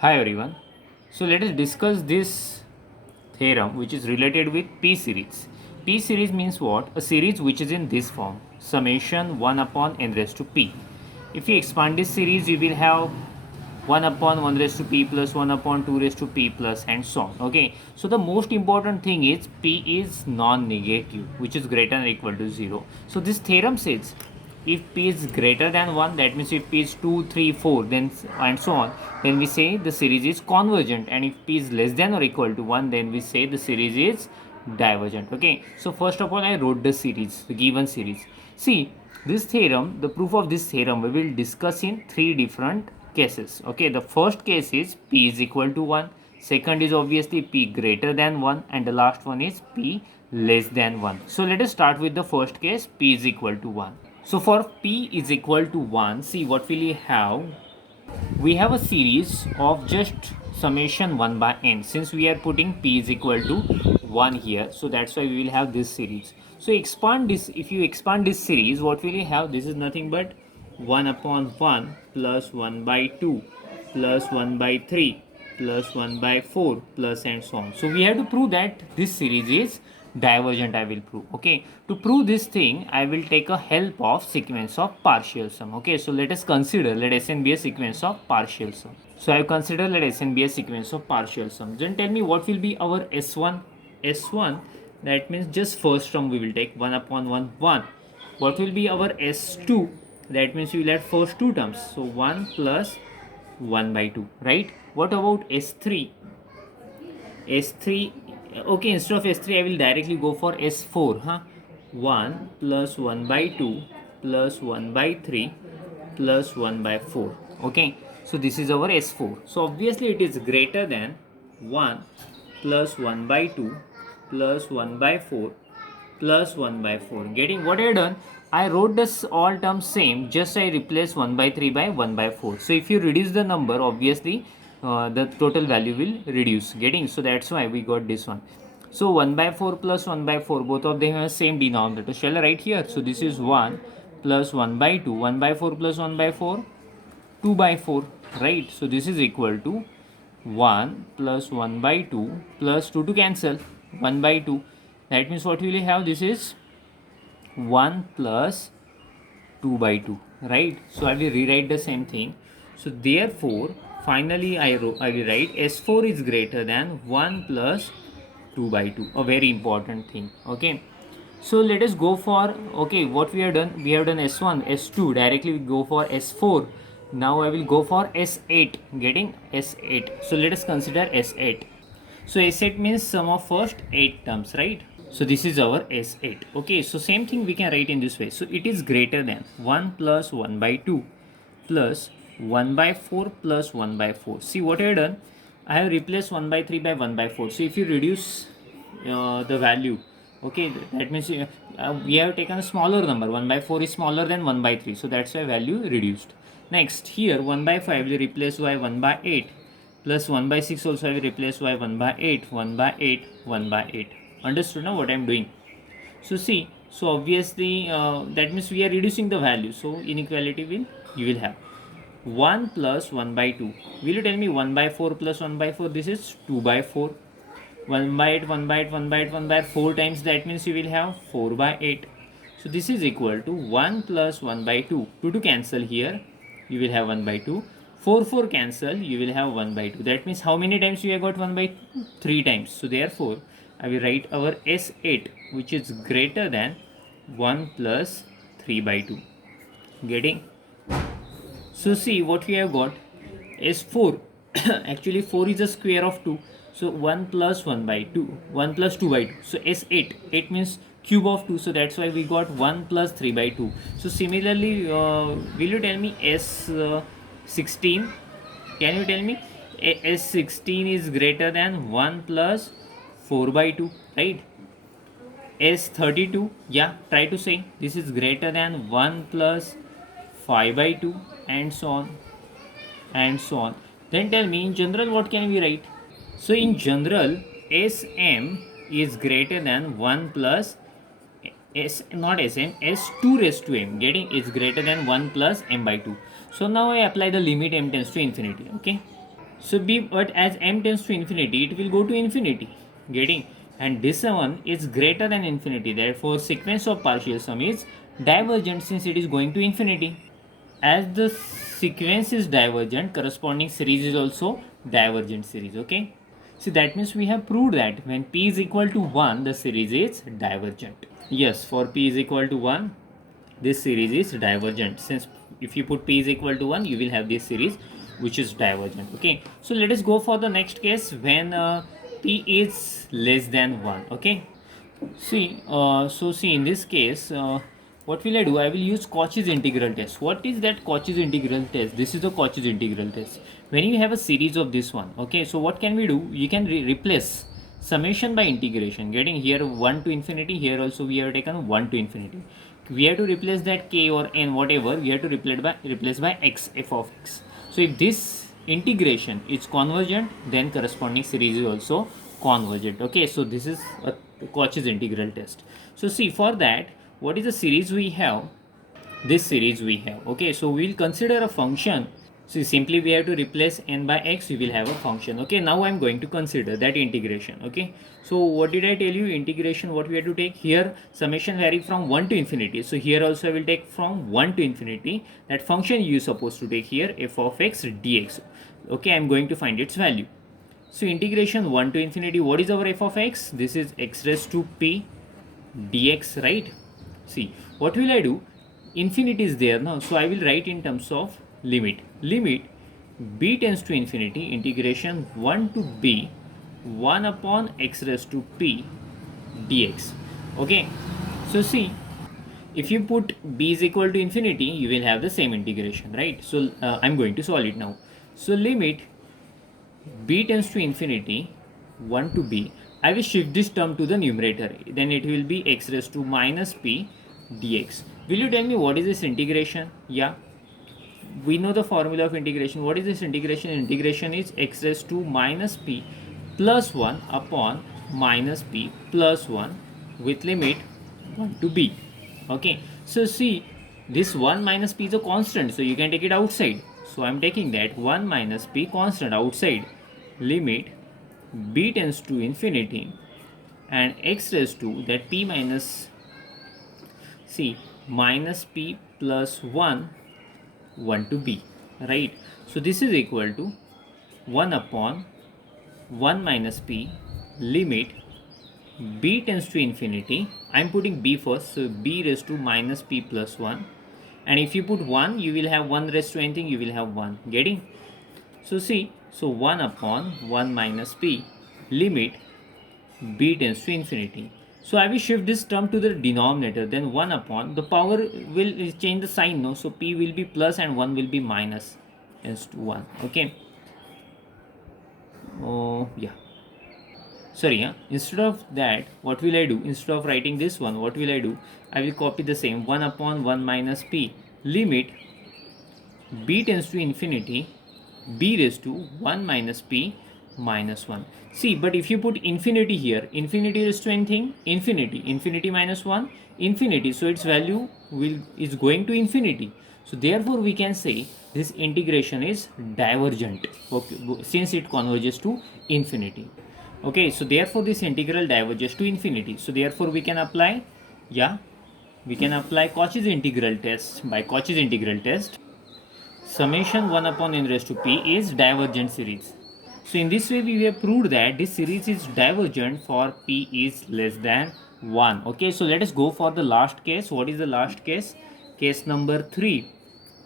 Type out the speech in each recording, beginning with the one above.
Hi everyone. So let us discuss this theorem which is related with P series. P series means what? A series which is in this form, summation 1 upon n raised to p. If you expand this series, you will have 1 upon 1 raised to p plus 1 upon 2 raised to p plus and so on. Okay. So the most important thing is p is non-negative, which is greater than or equal to 0. So this theorem says if p is greater than 1, that means if p is 2, 3, 4, then and so on, then we say the series is convergent, and if p is less than or equal to 1, then we say the series is divergent. Okay, so first of all I wrote the series, the given series. See, this theorem, the proof of this theorem we will discuss in three different cases. Okay, the first case is p is equal to 1, second is obviously p greater than 1, and the last one is p less than 1. So let us start with the first case, p is equal to 1. So for p is equal to 1, see what will we have? We have a series of just summation 1 by n, since we are putting p is equal to 1 here, so that's why we will have this series. So expand this, if you expand this series, what will you have? This is nothing but 1 upon 1 plus 1 by 2 plus 1 by 3 plus 1 by 4 plus and so on. So we have to prove that this series is divergent. I will prove. Okay, to prove this thing I will take a help of sequence of partial sum. Okay, so let us consider, let Sn be a sequence of partial sum. So I have considered, let Sn be a sequence of partial sum. Then tell me what will be our S1. That means just first term we will take 1 upon 1 1. What will be our S2? That means we will add first two terms, so 1 plus 1 by 2, right? What about S3? S3, okay, instead of S3 I will directly go for S4, 1 plus 1 by 2 plus 1 by 3 plus 1 by 4. Okay, so this is our S4. So obviously it is greater than 1 plus 1 by 2 plus 1 by 4 plus 1 by 4. Getting what I done? I wrote this all terms same, just I replace 1 by 3 by 1 by 4. So if you reduce the number, obviously the total value will reduce. Getting? So that's why we got this one. So 1 by 4 plus 1 by 4, both of them have same denominator. Shall I write here? So this is 1 plus 1 by 2. 1 by 4 plus 1 by 4, 2 by 4, right? So this is equal to 1 plus 1 by 2 plus 2 to cancel, 1 by 2. That means what we will have? This is 1 plus 2 by 2, right? So I will rewrite the same thing. So therefore finally I will write S4 is greater than 1 plus 2 by 2, a very important thing. Okay, so let us go for, okay, what we have done, we have done S1, S2, directly we go for S4. Now I will go for S8. Getting? S8. So let us consider S8. So S8 means sum of first 8 terms, right? So this is our S8. Okay, so same thing we can write in this way. So it is greater than 1 plus 1 by 2 plus 1 by 4 plus 1 by 4. See what I have done? I have replaced 1 by 3 by 1 by 4. So if you reduce the value, okay, that means we have taken a smaller number. 1 by 4 is smaller than 1 by 3. So that's why value reduced. Next, here 1 by 5 will replace by 1 by 8 plus 1 by 6 also I will replace by 1 by 8, 1 by 8, 1 by 8. Understood now what I am doing? So see, so obviously that means we are reducing the value. So inequality will, you will have 1 plus 1 by 2. Will you tell me 1 by 4 plus 1 by 4? This is 2 by 4. 1 by 8, 1 by 8, 1 by 8, 1 by 8, 4 times, that means you will have 4 by 8. So this is equal to 1 plus 1 by 2. 2 to cancel here, you will have 1 by 2. 4 4 cancel, you will have 1 by 2. That means how many times you have got 1 by 3 times. So therefore I will write our S8, which is greater than 1 plus 3 by 2. Getting? So see what we have got is 4. Actually 4 is a square of 2. So 1 plus 1 by 2, 1 plus 2 by 2. So S8, 8 means cube of 2. So that's why we got 1 plus 3 by 2. So similarly, will you tell me S16? Can you tell me S16 is greater than 1 plus 4 by 2, right? S32, yeah, try to say this is greater than 1 plus 5 by 2 and so on and so on. Then tell me in general what can we write? So in general Sm is greater than 1 plus S, not Sm, S2 raised to m. Getting? Is greater than 1 plus m by 2. So now I apply the limit m tends to infinity. Okay, So b, but as m tends to infinity, it will go to infinity. Getting? And this one is greater than infinity. Therefore, sequence of partial sum is divergent since it is going to infinity. As the sequence is divergent, corresponding series is also divergent series. Okay. So that means we have proved that when p is equal to 1, the series is divergent. Yes, for p is equal to 1, this series is divergent. Since if you put p is equal to 1, you will have this series which is divergent. Okay, so let us go for the next case when p is less than 1. Okay, see in this case, what will I do? I will use Cauchy's integral test. What is that Cauchy's integral test? This is the Cauchy's integral test. When you have a series of this one, okay, so what can we do? You can replace summation by integration. Getting here 1 to infinity, here also we have taken 1 to infinity. We have to replace that k or n, whatever, we have to replace by x, f of x. So if this integration is convergent, then corresponding series is also convergent. Okay, so this is a Cauchy's integral test. So see, for that, what is the series we have? This series we have. Okay, so we'll consider a function. So simply we have to replace n by x, we will have a function. Okay, now I'm going to consider that integration. Okay, so what did I tell you? Integration, what we have to take here, summation vary from 1 to infinity. So here also I will take from 1 to infinity. That function you supposed to take here, f of x dx. Okay, I'm going to find its value. So integration 1 to infinity, what is our f of x? This is x raised to p dx, right? See, what will I do? Infinity is there now, so I will write in terms of limit. Limit b tends to infinity, integration 1 to b 1 upon x raised to p dx. Okay, so see, if you put b is equal to infinity, you will have the same integration, right? So I'm going to solve it now. So limit b tends to infinity 1 to b, I will shift this term to the numerator, then it will be x raised to minus p dx. Will you tell me what is this integration? Yeah, we know the formula of integration. What is this integration? Integration is x raised to minus p plus 1 upon minus p plus 1 with limit 1 to b. Okay, so see, this 1 minus p is a constant, so you can take it outside. So I'm taking that 1 minus p constant outside. Limit b tends to infinity and x raised to that p minus, see, minus p plus 1 1 to b, right? So this is equal to 1 upon 1 minus p limit b tends to infinity. I'm putting b first, so b raised to minus p plus 1, and if you put 1, you will have 1 raised to anything, you will have 1. Getting? So see, so 1 upon 1 minus p limit b tends to infinity. So I will shift this term to the denominator, then 1 upon, the power will change the sign, no? So p will be plus and 1 will be minus, tends to 1. Okay. Oh, yeah. Sorry, instead of that, what will I do? Instead of writing this one, what will I do? I will copy the same 1 upon 1 minus p limit b tends to infinity b raised to 1 minus p minus 1. See, but if you put infinity here, infinity raised to anything, infinity minus 1, infinity, so its value is going to infinity. So therefore we can say this integration is divergent, okay, since it converges to infinity. Okay, so therefore this integral diverges to infinity. So therefore we can apply, yeah, we can apply Cauchy's integral test. By Cauchy's integral test, summation 1 upon n raised to p is divergent series. So in this way we have proved that this series is divergent for p is less than 1. Okay, so let us go for the last case. What is the last case? Case number 3.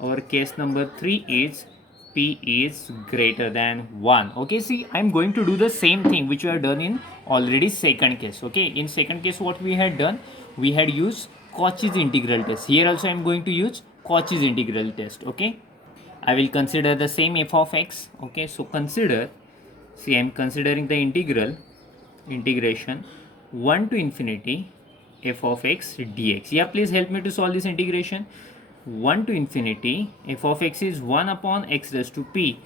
Our case number 3 is p is greater than 1. Okay, see, I'm going to do the same thing which we have done in already second case. Okay, in second case what we had done, we had used Cauchy's integral test. Here also I'm going to use Cauchy's integral test. Okay, I will consider the same f of x. Okay, so consider, see, I am considering the integration 1 to infinity f of x dx. Yeah, please help me to solve this integration. 1 to infinity f of x is 1 upon x raised to p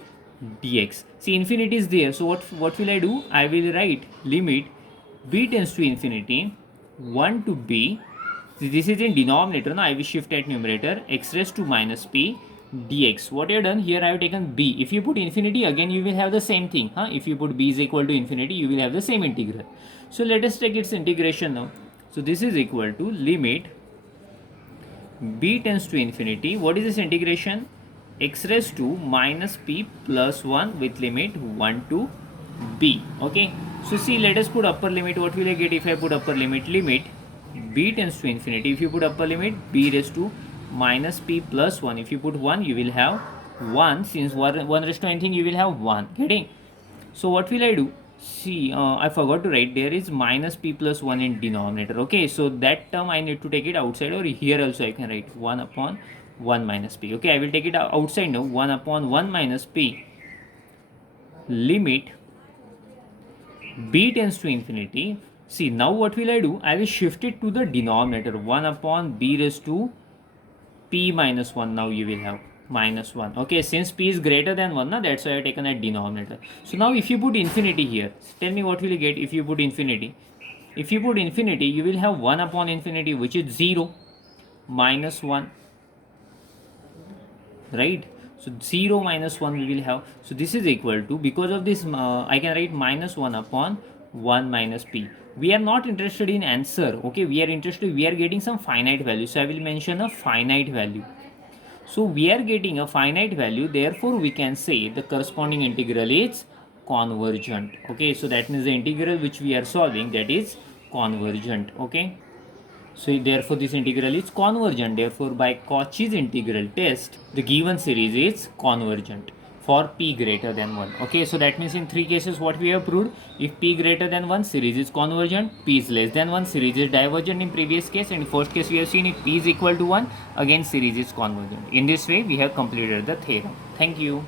dx. See, infinity is there, so what will I do? I will write limit b tends to infinity 1 to b. See, this is in denominator, now I will shift at numerator, x raised to minus p dx. What you have done here, I have taken b. If you put infinity, again you will have the same thing. If you put b is equal to infinity, you will have the same integral. So let us take its integration now. So this is equal to limit b tends to infinity. What is this integration? X raised to minus p plus 1 with limit 1 to b. Okay. So see, let us put upper limit. What will I get if I put upper limit? Limit b tends to infinity. If you put upper limit, b raised to minus p plus 1. If you put 1, you will have 1. Since 1 raised to anything, you will have 1. Getting? So what will I do? See, I forgot to write. There is minus p plus 1 in denominator. Okay, so that term I need to take it outside, or here also I can write 1 upon 1 minus p. Okay, I will take it outside now. 1 upon 1 minus p. Limit b tends to infinity. See, now what will I do? I will shift it to the denominator. 1 upon b raised to p minus 1. Now you will have minus 1. Okay, since p is greater than 1, that's why I have taken a denominator. So now if you put infinity here, tell me what will you get if you put infinity? If you put infinity, you will have 1 upon infinity, which is 0, minus 1, right? So 0 minus 1 we will have. So this is equal to, because of this, I can write minus 1 upon 1 minus p. We are not interested in answer. Okay, we are getting some finite value. So I will mention a finite value. So we are getting a finite value, therefore we can say the corresponding integral is convergent. Okay, so that means the integral which we are solving, that is convergent. Okay, so therefore this integral is convergent. Therefore by Cauchy's integral test, the given series is convergent for p greater than 1. Okay, so that means in 3 cases what we have proved: if p greater than 1, series is convergent; p is less than 1, series is divergent in previous case; and in first case we have seen if p is equal to 1, again series is convergent. In this way we have completed the theorem. Thank you.